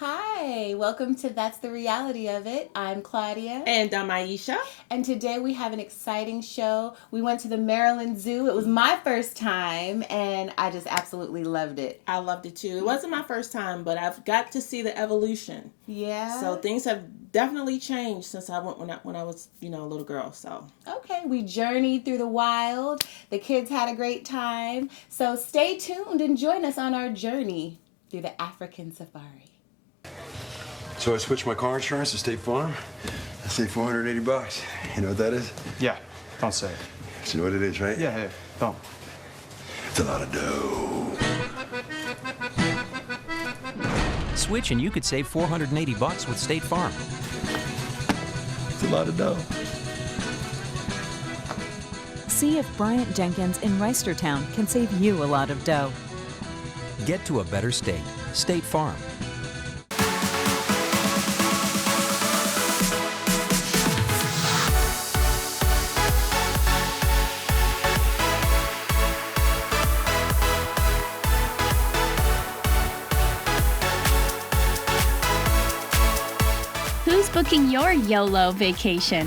Hi, welcome to That's the Reality of It. I'm Claudia. And I'm Aisha. And today we have an exciting show. We went to the Maryland Zoo. It was my first time, and I just absolutely loved it. I loved it too. It wasn't my first time, but I've got to see the evolution. Yeah. So things have definitely changed since I went when I was a little girl. So Okay, we journeyed through the wild. The kids had a great time. So stay tuned and join us on our journey through the African safari. So I switched my car insurance to State Farm. I saved $480. You know what that is? Yeah, don't say it. You know what it is, right? Yeah, hey, don't. It's a lot of dough. Switch and you could save $480 with State Farm. It's a lot of dough. See if Bryant Jenkins in Reisterstown can save you a lot of dough. Get to a better state. State Farm. Who's booking your YOLO vacation?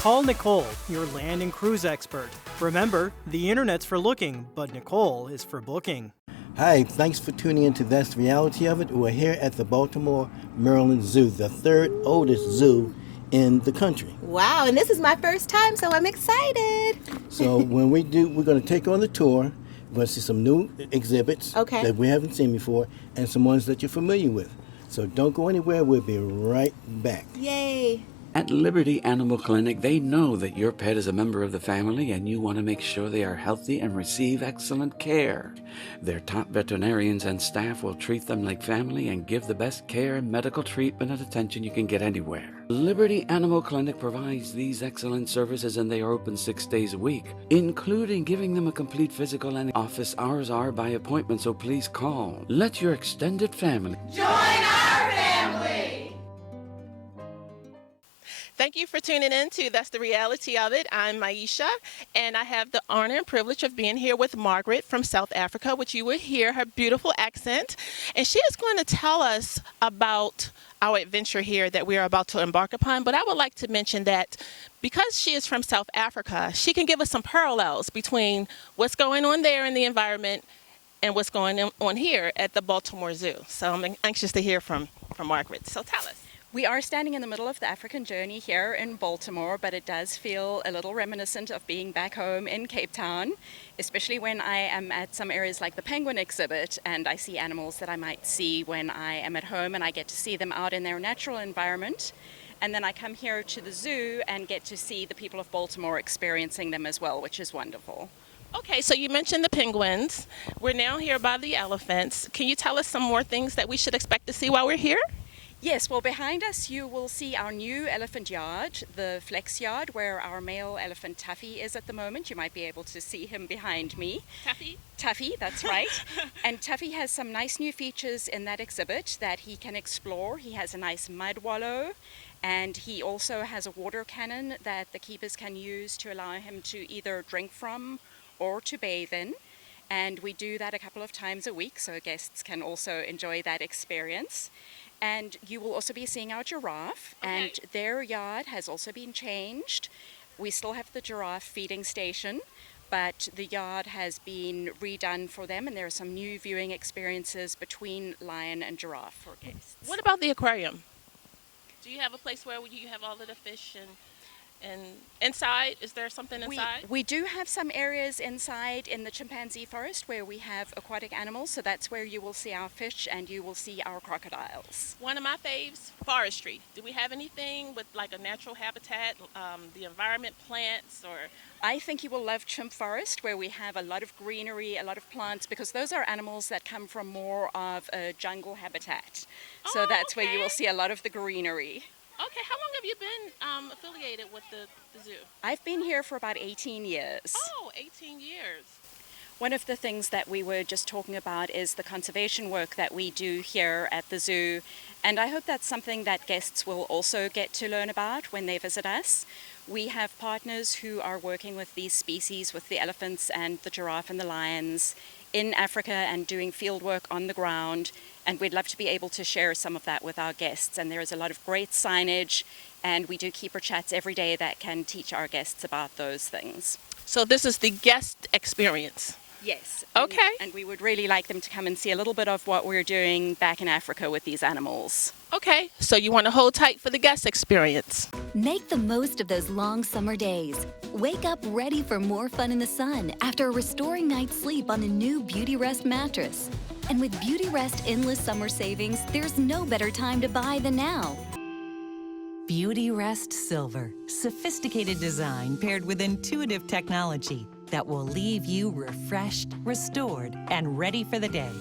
Call Nicole, your land and cruise expert. Remember, the internet's for looking, but Nicole is for booking. Hi, thanks for tuning in to That's the Reality of It. We're here at the Baltimore, Maryland Zoo, the third oldest zoo in the country. Wow, and this is my first time, so I'm excited. So when we're going to take on the tour. We're going to see some new exhibits that we haven't seen before and some ones that you're familiar with. So don't go anywhere. We'll be right back. Yay. At Liberty Animal Clinic, they know that your pet is a member of the family and you want to make sure they are healthy and receive excellent care. Their top veterinarians and staff will treat them like family and give the best care, medical treatment, and attention you can get anywhere. Liberty Animal Clinic provides these excellent services and they are open 6 days a week, including giving them a complete physical, and office hours are by appointment, so please call. Let your extended family join our family. thank you for tuning in to That's the Reality of It. I'm Maisha, and I have the honor and privilege of being here with Margaret from South Africa, which you will hear her beautiful accent. And she is going to tell us about our adventure here that we are about to embark upon. But I would like to mention that because she is from South Africa, she can give us some parallels between what's going on there in the environment and what's going on here at the Baltimore Zoo. So I'm anxious to hear from Margaret. So tell us. We are standing in the middle of the African journey here in Baltimore, but it does feel a little reminiscent of being back home in Cape Town, especially when I am at some areas like the penguin exhibit and I see animals that I might see when I am at home and I get to see them out in their natural environment. And then I come here to the zoo and get to see the people of Baltimore experiencing them as well, which is wonderful. Okay, so you mentioned the penguins. We're now here by the elephants. Can you tell us some more things that we should expect to see while we're here? Yes, well, behind us you will see our new elephant yard, the Flex Yard, where our male elephant Tuffy is at the moment. You might be able to see him behind me. Tuffy? Tuffy, that's right. And Tuffy has some nice new features in that exhibit that he can explore. He has a nice mud wallow, and he also has a water cannon that the keepers can use to allow him to either drink from or to bathe in. And we do that a couple of times a week, so guests can also enjoy that experience. And you will also be seeing our giraffe, and their yard has also been changed. We still have the giraffe feeding station, but the yard has been redone for them, and there are some new viewing experiences between lion and giraffe for guests. What about the aquarium? Do you have a place where you have all of the fish and inside? Is there something inside? We do have some areas inside in the chimpanzee forest where we have aquatic animals, so that's where you will see our fish and you will see our crocodiles. One of my faves, forestry. Do we have anything with like a natural habitat, the environment, plants, or? I think you will love Chimp Forest, where we have a lot of greenery, a lot of plants, because those are animals that come from more of a jungle habitat. So that's where you will see a lot of the greenery. Okay, how long have you been affiliated with the zoo? I've been here for about 18 years. Oh, 18 years. One of the things that we were just talking about is the conservation work that we do here at the zoo, and I hope that's something that guests will also get to learn about when they visit us. We have partners who are working with these species, with the elephants and the giraffe and the lions, in Africa and doing field work on the ground, and we'd love to be able to share some of that with our guests. And there is a lot of great signage, and we do keeper chats every day that can teach our guests about those things. So this is the guest experience. Yes. Okay. And we would really like them to come and see a little bit of what we're doing back in Africa with these animals. Okay, so you want to hold tight for the guest experience. Make the most of those long summer days. Wake up ready for more fun in the sun after a restoring night's sleep on the new Beauty Rest mattress. And with Beauty Rest Endless Summer Savings, there's no better time to buy than now. Beauty Rest Silver. Sophisticated design paired with intuitive technology that will leave you refreshed, restored, and ready for the day.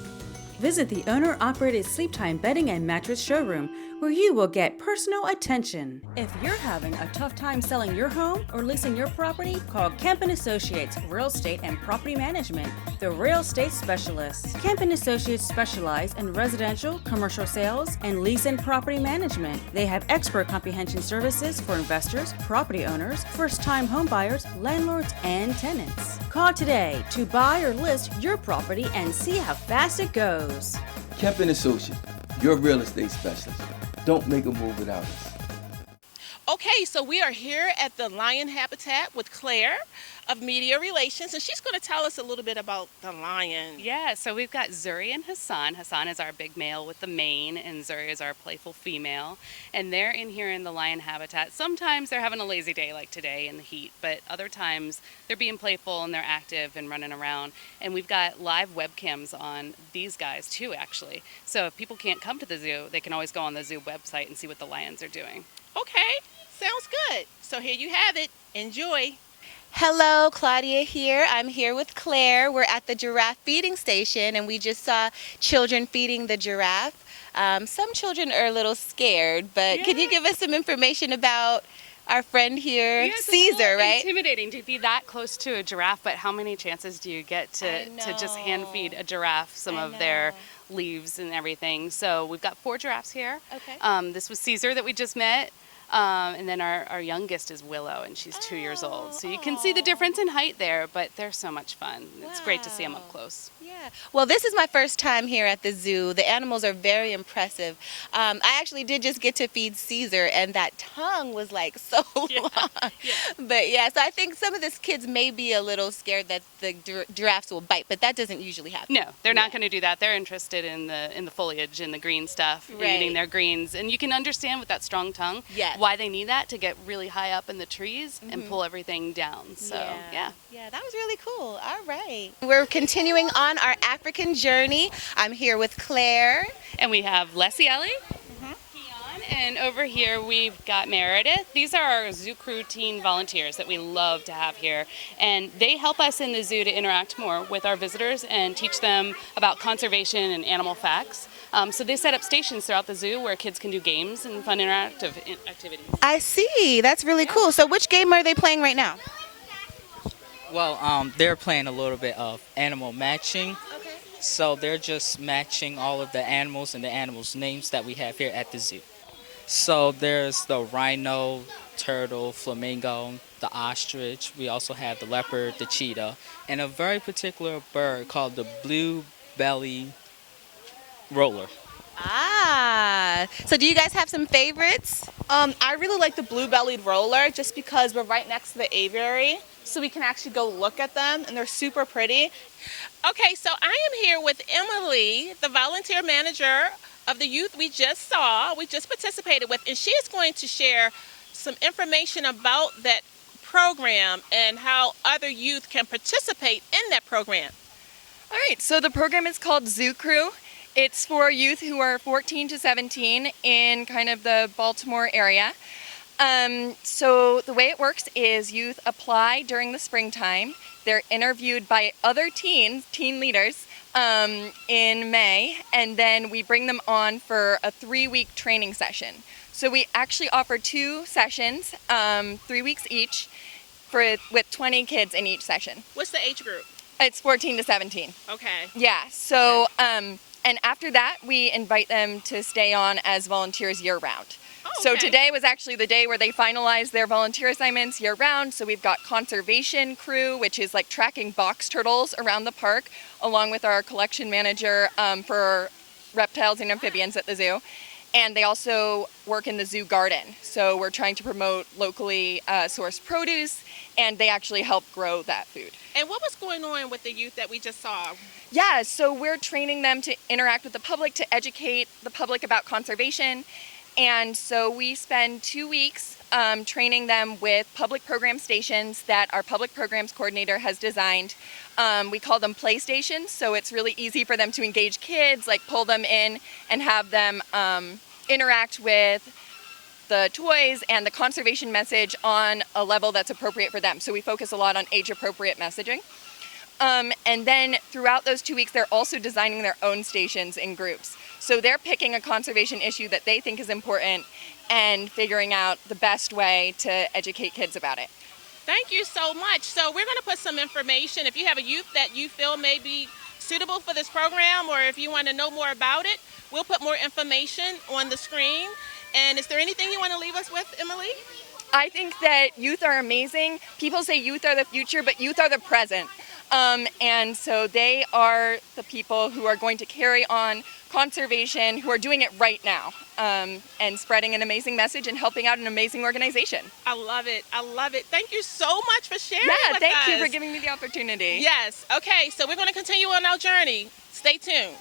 Visit the owner-operated Sleeptime Bedding and Mattress Showroom, where you will get personal attention. If you're having a tough time selling your home or leasing your property, call Kemp & Associates Real Estate and Property Management, the real estate specialists. Kemp & Associates specialize in residential, commercial sales, and lease and property management. They have expert comprehension services for investors, property owners, first-time home buyers, landlords, and tenants. Call today to buy or list your property and see how fast it goes. Kemp & Associates, your real estate specialist. Don't make a move without us. Okay, so we are here at the lion habitat with Claire of Media Relations, and she's going to tell us a little bit about the lion. Yeah, so we've got Zuri and Hassan. Hassan is our big male with the mane, and Zuri is our playful female. And they're in here in the lion habitat. Sometimes they're having a lazy day like today in the heat, but other times they're being playful and they're active and running around. And we've got live webcams on these guys too, actually. So if people can't come to the zoo, they can always go on the zoo website and see what the lions are doing. Okay, sounds good. So here you have it. Enjoy. Hello, Claudia here. I'm here with Claire. We're at the giraffe feeding station, and we just saw children feeding the giraffe. Some children are a little scared, but Can you give us some information about our friend here, Caesar, right? It's intimidating to be that close to a giraffe, but how many chances do you get to just hand feed a giraffe some of their leaves and everything? So we've got 4 giraffes here. Okay. This was Caesar that we just met. And then our youngest is Willow, and she's 2 years old. So you can see the difference in height there, but they're so much fun. Wow. It's great to see them up close. Yeah. Well, this is my first time here at the zoo. The animals are very impressive. I actually did just get to feed Caesar, and that tongue was like so long. Yeah. But yeah, so I think some of the kids may be a little scared that the giraffes will bite, but that doesn't usually happen. No, they're not going to do that. They're interested in the foliage and the green stuff, and eating their greens. And you can understand with that strong tongue why they need that to get really high up in the trees and pull everything down. So yeah, that was really cool. All right, we're continuing on our African journey. I'm here with Claire, and we have Leslie Ellie. And over here we've got Meredith. These are our Zoo Crew teen volunteers that we love to have here. And they help us in the zoo to interact more with our visitors and teach them about conservation and animal facts. So they set up stations throughout the zoo where kids can do games and fun interactive activities. I see. That's really cool. So which game are they playing right now? Well, they're playing a little bit of animal matching. Okay. So they're just matching all of the animals and the animals' names that we have here at the zoo. So there's the rhino, turtle, flamingo, the ostrich. We also have the leopard, the cheetah, and a very particular bird called the blue-belly roller. Ah, so do you guys have some favorites? I really like the blue-bellied roller just because we're right next to the aviary, so we can actually go look at them, and they're super pretty. Okay, so I am here with Emily, the volunteer manager of the youth we just participated with, and she is going to share some information about that program and how other youth can participate in that program. All right, so the program is called Zoo Crew. It's for youth who are 14 to 17 in kind of the Baltimore area. So the way it works is youth apply during the springtime. They're interviewed by other teen leaders in May, and then we bring them on for a 3-week training session. So we actually offer 2 sessions, 3 weeks each, with 20 kids in each session. What's the age group? It's 14 to 17. Okay. Yeah, so, and after that, we invite them to stay on as volunteers year-round. So today was actually the day where they finalized their volunteer assignments year round. So we've got conservation crew, which is like tracking box turtles around the park, along with our collection manager for reptiles and amphibians at the zoo. And they also work in the zoo garden. So we're trying to promote locally sourced produce, and they actually help grow that food. And what was going on with the youth that we just saw? Yeah, so we're training them to interact with the public, to educate the public about conservation. And so we spend 2 weeks training them with public program stations that our public programs coordinator has designed. We call them play stations, so it's really easy for them to engage kids, like pull them in and have them interact with the toys and the conservation message on a level that's appropriate for them. So we focus a lot on age-appropriate messaging. And then throughout those 2 weeks, they're also designing their own stations in groups. So they're picking a conservation issue that they think is important and figuring out the best way to educate kids about it. Thank you so much. So we're going to put some information. If you have a youth that you feel may be suitable for this program, or if you want to know more about it, we'll put more information on the screen. And is there anything you want to leave us with, Emily? I think that youth are amazing. People say youth are the future, but youth are the present. And so they are the people who are going to carry on conservation, who are doing it right now, and spreading an amazing message and helping out an amazing organization. I love it. I love it. Thank you so much for sharing with us. Thank you for giving me the opportunity. Yes. Okay, so we're going to continue on our journey. Stay tuned.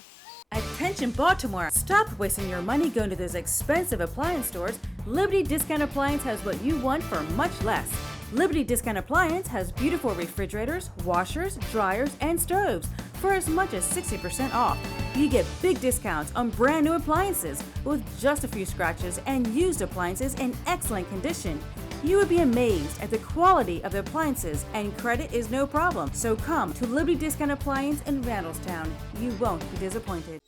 Attention Baltimore! Stop wasting your money going to those expensive appliance stores. Liberty Discount Appliance has what you want for much less. Liberty Discount Appliance has beautiful refrigerators, washers, dryers, and stoves for as much as 60% off. You get big discounts on brand new appliances with just a few scratches and used appliances in excellent condition. You would be amazed at the quality of the appliances, and credit is no problem. So come to Liberty Discount Appliance in Randallstown. You won't be disappointed.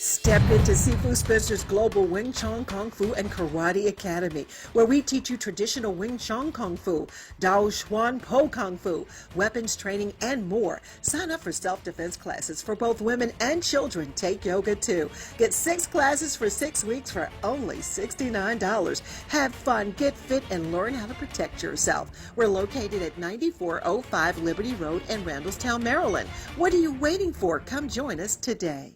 Step into Sifu Spencer's Global Wing Chun Kung Fu and Karate Academy, where we teach you traditional Wing Chun Kung Fu, Dao Xuan Po Kung Fu, weapons training, and more. Sign up for self-defense classes for both women and children. Take yoga too. Get 6 classes for 6 weeks for only $69. Have fun, get fit, and learn how to protect yourself. We're located at 9405 Liberty Road in Randallstown, Maryland. What are you waiting for? Come join us today.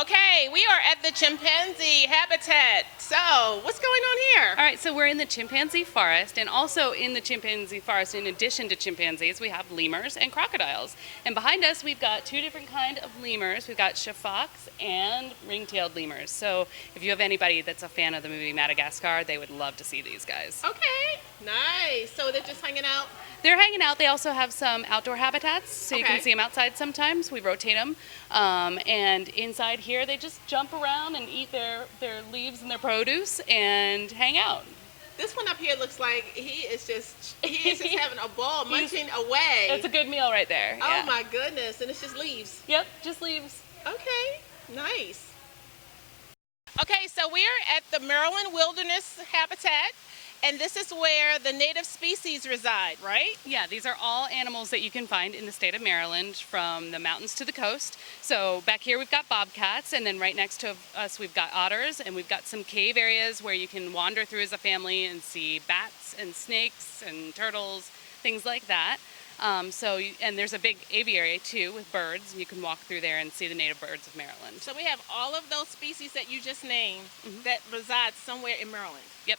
Okay, we are at the chimpanzee habitat. So, what's going on here? All right, so we're in the chimpanzee forest, and also in the chimpanzee forest, in addition to chimpanzees, we have lemurs and crocodiles. And behind us, we've got 2 different kinds of lemurs. We've got shafox and ring-tailed lemurs. So if you have anybody that's a fan of the movie Madagascar, they would love to see these guys. Okay, nice. So they're just hanging out? They're hanging out. They also have some outdoor habitats, so you can see them outside sometimes. We rotate them. And inside here, they just jump around and eat their leaves and their produce and hang out. This one up here looks like he is just having a ball, munching away. It's a good meal right there. Oh my goodness, and it's just leaves. Yep, just leaves. Okay, nice. Okay, so we are at the Maryland Wilderness Habitat. And this is where the native species reside, right? Yeah, these are all animals that you can find in the state of Maryland, from the mountains to the coast. So back here we've got bobcats, and then right next to us we've got otters, and we've got some cave areas where you can wander through as a family and see bats and snakes and turtles, things like that. And there's a big aviary too with birds, and you can walk through there and see the native birds of Maryland. So we have all of those species that you just named that reside somewhere in Maryland. Yep.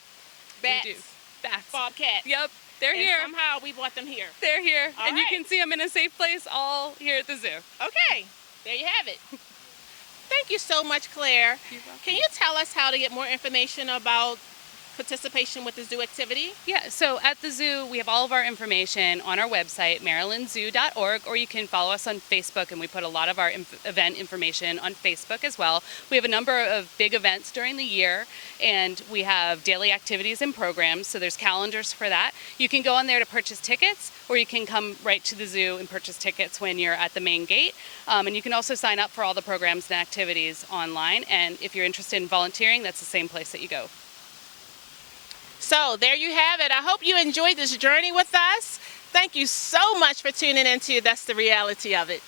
Bats, we do. Bats, bobcats. Yep, they're here. Somehow we brought them here. They're here, all and right. You can see them in a safe place all here at the zoo. Okay, there you have it. Thank you so much, Claire. You're welcome. Can you tell us how to get more information about participation with the zoo activity? Yeah, so at the zoo, we have all of our information on our website, marylandzoo.org, or you can follow us on Facebook, and we put a lot of our event information on Facebook as well. We have a number of big events during the year, and we have daily activities and programs, so there's calendars for that. You can go on there to purchase tickets, or you can come right to the zoo and purchase tickets when you're at the main gate. And you can also sign up for all the programs and activities online, and if you're interested in volunteering, that's the same place that you go. So there you have it. I hope you enjoyed this journey with us. Thank you so much for tuning into That's the Reality of It.